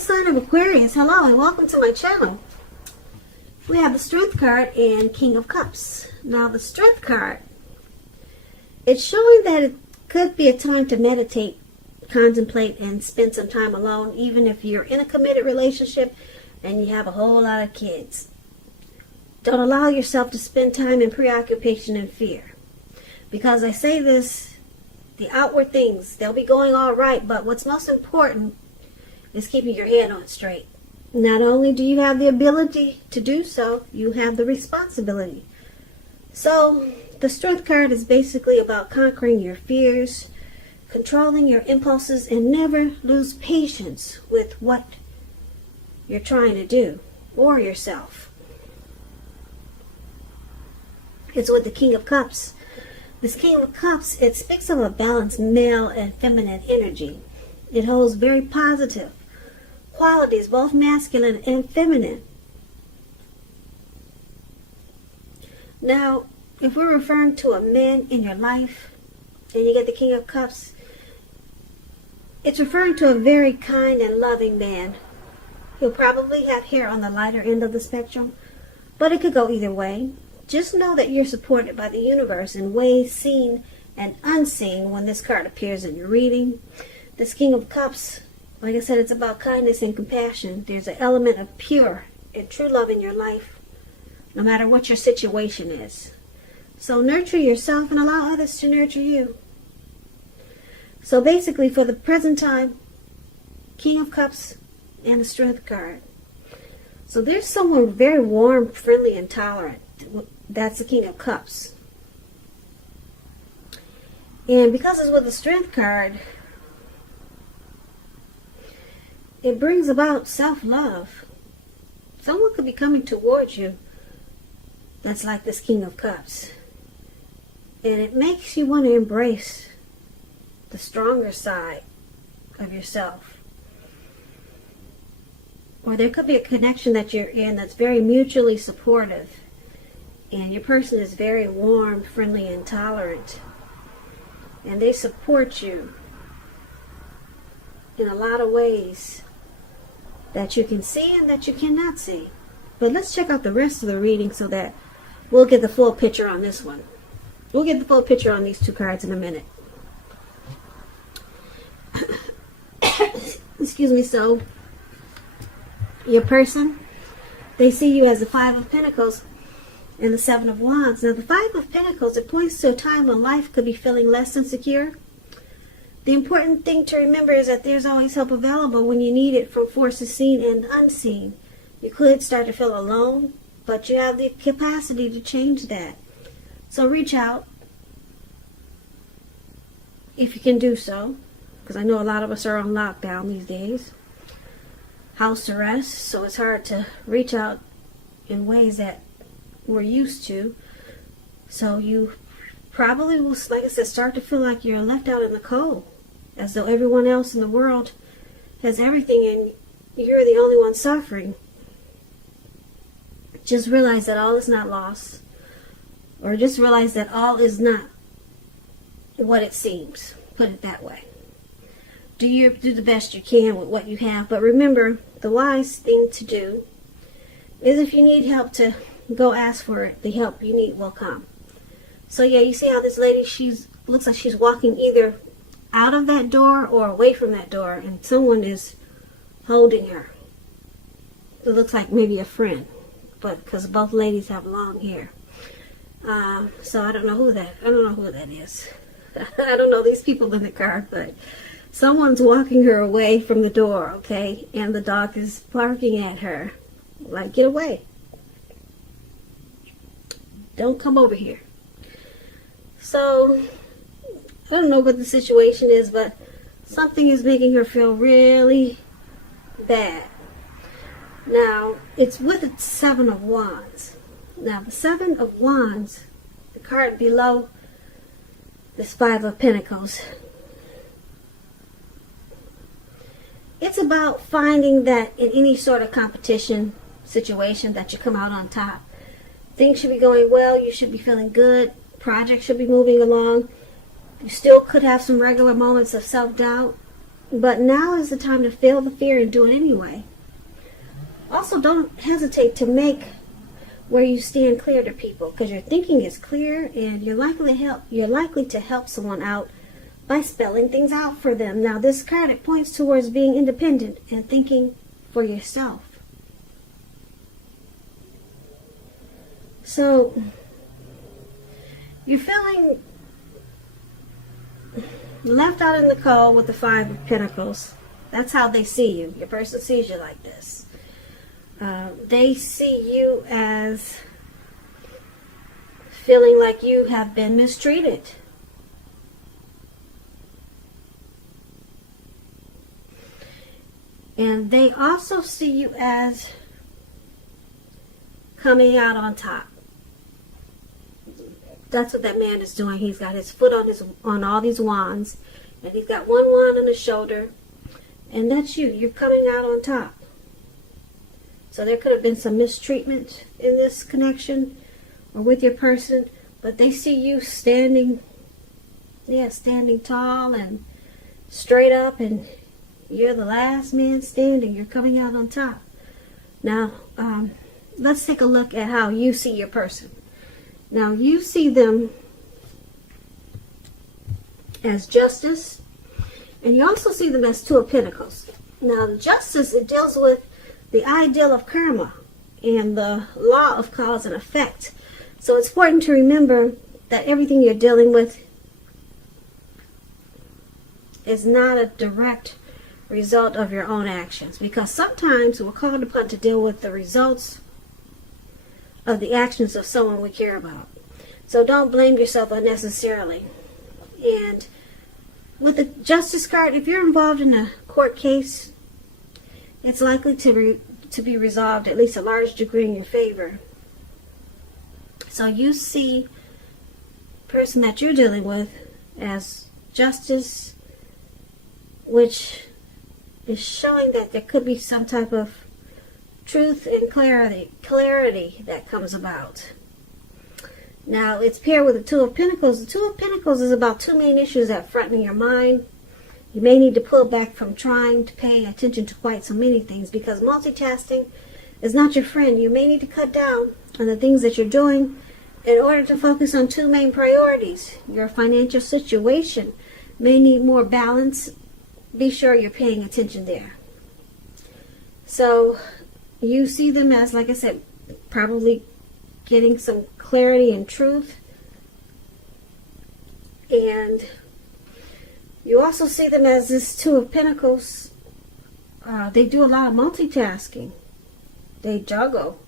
sign of Aquarius, hello and welcome to my channel. We have the Strength card and King of Cups. Now the Strength card, it's showing that it could be a time to meditate, contemplate, and spend some time alone, even if you're in a committed relationship and you have a whole lot of kids. Don't allow yourself to spend time in preoccupation and fear. Because I say this, the outward things, they'll be going all right, but what's most important is keeping your head on straight. Not only do you have the ability to do so, you have the responsibility. So, the Strength card is basically about conquering your fears, controlling your impulses, and never lose patience with what you're trying to do or yourself. It's with the King of Cups. This King of Cups, it speaks of a balanced male and feminine energy. It holds very positive qualities, both masculine and feminine. Now, if we're referring to a man in your life and you get the King of Cups, it's referring to a very kind and loving man. He'll probably have hair on the lighter end of the spectrum, but it could go either way. Just know that you're supported by the universe in ways seen and unseen when this card appears in your reading. This King of Cups, like I said, it's about kindness and compassion. There's an element of pure and true love in your life, no matter what your situation is. So nurture yourself and allow others to nurture you. So basically, for the present time, King of Cups and the Strength card. So there's someone very warm, friendly, and tolerant. That's the King of Cups. And because it's with the Strength card, it brings about self-love. Someone could be coming towards you that's like this King of Cups. And it makes you want to embrace the stronger side of yourself. Or there could be a connection that you're in that's very mutually supportive. And your person is very warm, friendly, and tolerant. And they support you in a lot of ways that you can see and that you cannot see. But let's check out the rest of the reading so that we'll get the full picture on this one. We'll get the full picture on these two cards in a minute. Excuse me. So, your person, they see you as the Five of Pentacles and the Seven of Wands. Now, the Five of Pentacles, it points to a time when life could be feeling less insecure. The important thing to remember is that there's always help available when you need it from forces seen and unseen. You could start to feel alone, but you have the capacity to change that. So reach out if you can do so, because I know a lot of us are on lockdown these days, house arrest, so it's hard to reach out in ways that we're used to. So you probably will, like I said, start to feel like you're left out in the cold, as though everyone else in the world has everything and you're the only one suffering. Just realize that all is not lost, or just realize that all is not what it seems. Put it that way. Do the best you can with what you have, but remember, the wise thing to do is if you need help to go ask for it. The help you need will come. So yeah, you see how this lady, looks like she's walking either out of that door or away from that door, and someone is holding her. It looks like maybe a friend, but because both ladies have long hair. So I don't know who that is. I don't know these people in the car, but someone's walking her away from the door, okay? And the dog is barking at her, like, get away. Don't come over here. So, I don't know what the situation is, but something is making her feel really bad. Now, it's with the Seven of Wands. Now, the Seven of Wands, the card below this Five of Pentacles, it's about finding that in any sort of competition situation that you come out on top. Things should be going well. You should be feeling good. Projects should be moving along. You still could have some regular moments of self-doubt. But now is the time to feel the fear and do it anyway. Also, don't hesitate to make where you stand clear to people, because your thinking is clear and you're likely to help someone out by spelling things out for them. Now, this card, it points towards being independent and thinking for yourself. So, you're feeling left out in the cold with the Five of Pentacles. That's how they see you. Your person sees you like this. They see you as feeling like you have been mistreated. And they also see you as coming out on top. That's what that man is doing. He's got his foot on all these wands, and he's got one wand on his shoulder, and that's you. You're coming out on top. So there could have been some mistreatment in this connection or with your person, but they see you standing tall and straight up, and you're the last man standing. You're coming out on top. Now, let's take a look at how you see your person. Now, you see them as Justice, and you also see them as Two of Pentacles. Now, the Justice, it deals with the ideal of karma and the law of cause and effect. So it's important to remember that everything you're dealing with is not a direct result of your own actions, because sometimes we're called upon to deal with the results of the actions of someone we care about. So don't blame yourself unnecessarily. And with the Justice card, if you're involved in a court case, it's likely to be resolved at least a large degree in your favor. So you see the person that you're dealing with as Justice, which is showing that there could be some type of truth and clarity that comes about. Now, it's paired with the Two of Pentacles. The Two of Pentacles is about two main issues that front in your mind. You may need to pull back from trying to pay attention to quite so many things, because multitasking is not your friend. You may need to cut down on the things that you're doing in order to focus on two main priorities. Your financial situation may need more balance. Be sure you're paying attention there. So you see them as, like I said, probably getting some clarity and truth. And you also see them as this Two of Pentacles. They do a lot of multitasking. They juggle.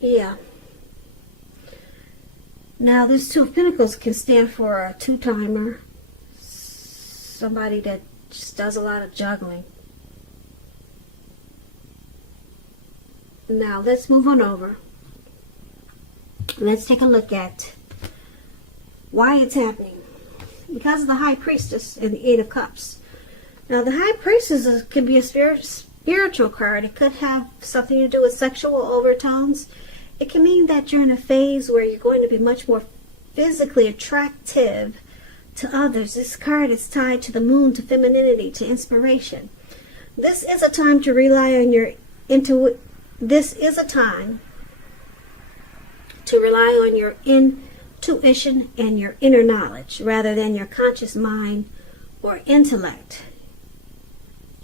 Yeah. Now, this Two of Pentacles can stand for a two-timer. Somebody that just does a lot of juggling. Now, let's move on over. Let's take a look at why it's happening. Because of the High Priestess and the Eight of Cups. Now, the High Priestess can be a spiritual card. It could have something to do with sexual overtones. It can mean that you're in a phase where you're going to be much more physically attractive to others. This card is tied to the moon, to femininity, to inspiration. This is a time to rely on your intuition. This is a time to rely on your intuition and your inner knowledge rather than your conscious mind or intellect.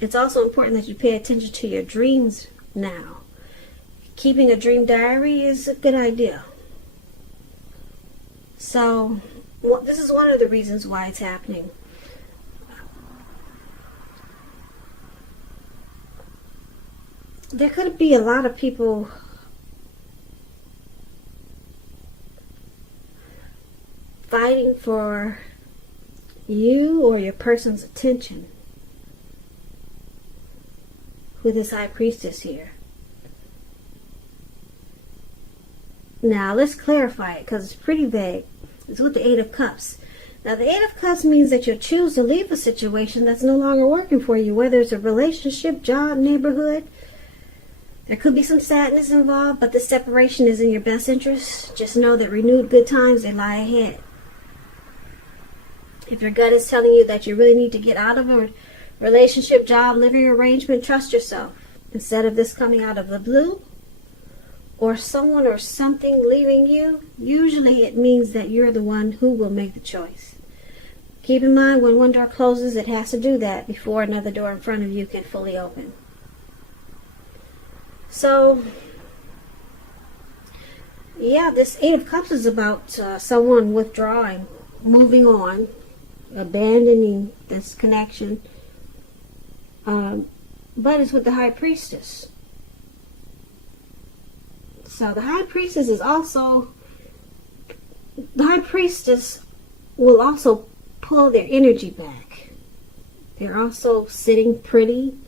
It's also important that you pay attention to your dreams now. Keeping a dream diary is a good idea. So, this is one of the reasons why it's happening. There could be a lot of people fighting for you or your person's attention with this High Priestess here. Now, let's clarify it because it's pretty vague. It's with the Eight of Cups. Now, the Eight of Cups means that you'll choose to leave a situation that's no longer working for you, whether it's a relationship, job, neighborhood. There could be some sadness involved, but the separation is in your best interest. Just know that renewed good times, they lie ahead. If your gut is telling you that you really need to get out of a relationship, job, living arrangement, trust yourself. Instead of this coming out of the blue, or someone or something leaving you, usually it means that you're the one who will make the choice. Keep in mind, when one door closes, it has to do that before another door in front of you can fully open. So, yeah, this Eight of Cups is about someone withdrawing, moving on, abandoning this connection. But it's with the High Priestess. So the High Priestess is also, the High Priestess will also pull their energy back. They're also sitting pretty.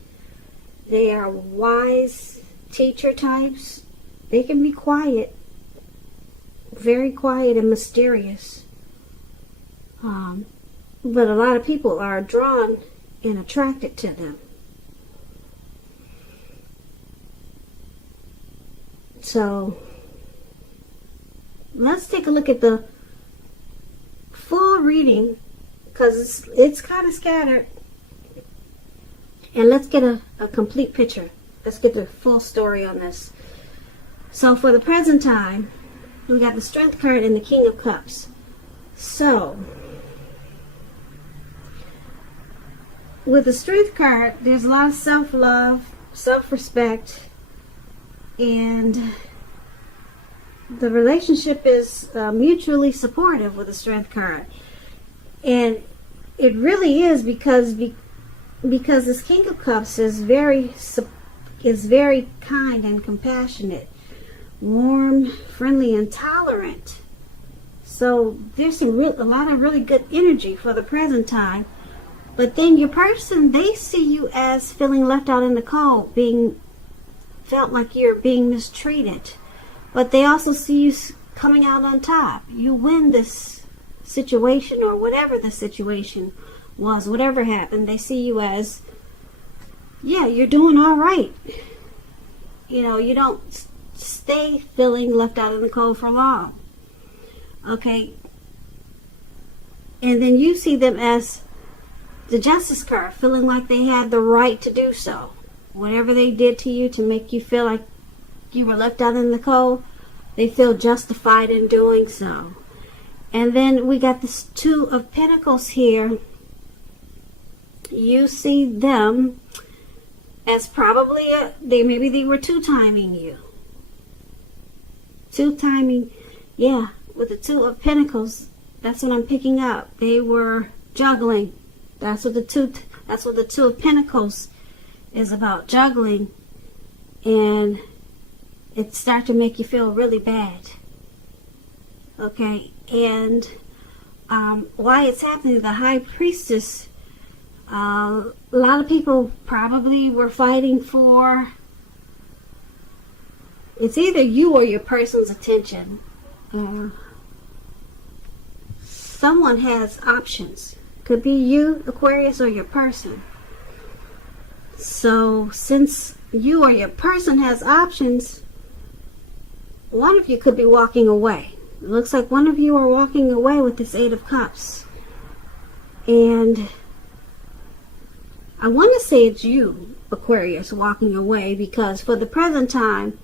They are wise teacher types. They can be quiet, very quiet and mysterious. But a lot of people are drawn and attracted to them. So let's take a look at the full reading, because it's kind of scattered. And let's get a complete picture. Let's get the full story on this. So for the present time, we got the Strength card and the King of Cups. So with the Strength card, there's a lot of self-love, self-respect, and the relationship is mutually supportive with the Strength card. And it really is because this King of Cups is very kind and compassionate, warm, friendly, and tolerant. So there's a lot of really good energy for the present time. But then your person, they see you as feeling left out in the cold, felt like you're being mistreated. But they also see you coming out on top. You win this situation, or whatever the situation was, whatever happened, they see you as, yeah, you're doing all right. You know, you don't stay feeling left out in the cold for long. Okay? And then you see them as the Justice card, feeling like they had the right to do so. Whatever they did to you to make you feel like you were left out in the cold, they feel justified in doing so. And then we got this Two of Pentacles here. You see them as probably maybe they were two-timing you. Two-timing, yeah, with the Two of Pentacles, that's what I'm picking up. They were juggling. That's what the Two of Pentacles is about, juggling. And it starts to make you feel really bad. Okay, and why it's happening, the High Priestess, a lot of people probably were fighting for, it's either you or your person's attention. Someone has options. Could be you, Aquarius, or your person. So since you or your person has options, one of you could be walking away. It looks like one of you are walking away with this Eight of Cups. And I want to say it's you, Aquarius, walking away, because for the present time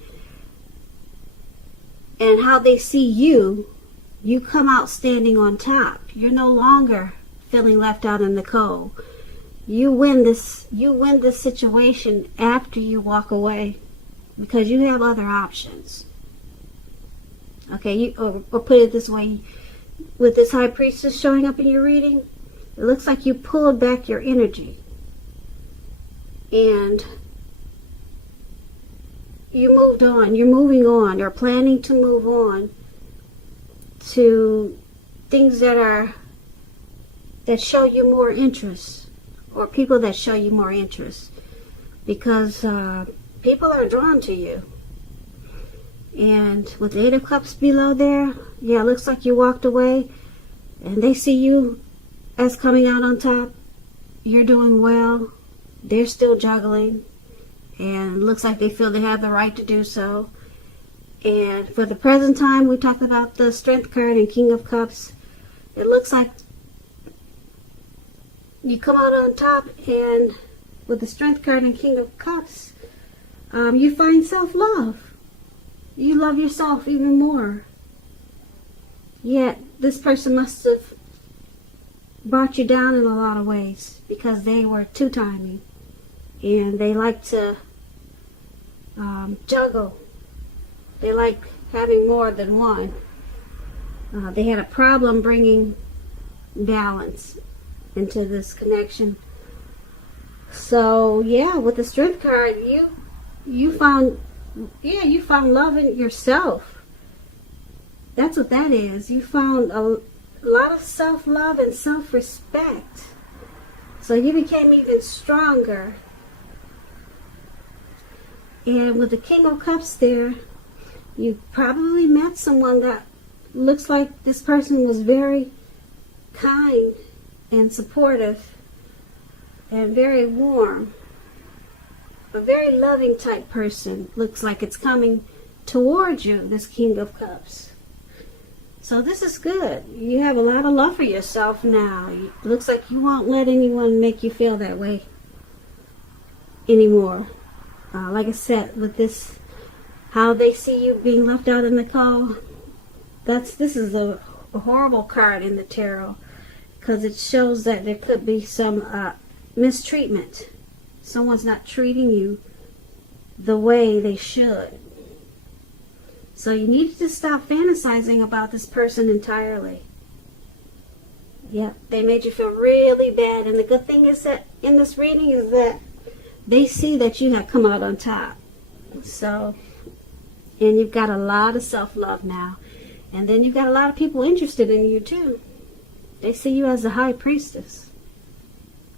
and how they see you, you come out standing on top. You're no longer feeling left out in the cold. You win this situation after you walk away, because you have other options. Okay, or put it this way, with this High Priestess showing up in your reading, it looks like you pulled back your energy. And you moved on. You're moving on. You're planning to move on to things that show you more interest, or people that show you more interest, because people are drawn to you. And with the Eight of Cups below there, yeah, it looks like you walked away and they see you as coming out on top. You're doing well. They're still juggling, and it looks like they feel they have the right to do so. And for the present time, we talked about the Strength card and King of Cups. It looks like you come out on top, and with the Strength card and King of Cups, you find self-love. You love yourself even more. Yet this person must have brought you down in a lot of ways because they were two-timing, and they like to juggle. They like having more than one. They had a problem bringing balance into this connection. So yeah, with the Strength card, you found love in yourself. That's what that is. You found a lot of self-love and self-respect. So you became even stronger. And with the King of Cups there, you probably met someone that looks like this person was very kind and supportive and very warm. A very loving type person. Looks like it's coming towards you, this King of Cups. So this is good. You have a lot of love for yourself now. It looks like you won't let anyone make you feel that way anymore. Like I said, with this, how they see you being left out in the cold, this is a horrible card in the tarot, because it shows that there could be some mistreatment. Someone's not treating you the way they should. So you need to stop fantasizing about this person entirely. Yep, they made you feel really bad. And the good thing is that in this reading is that they see that you have come out on top. So, and you've got a lot of self-love now. And then you've got a lot of people interested in you too. They see you as the high priestess.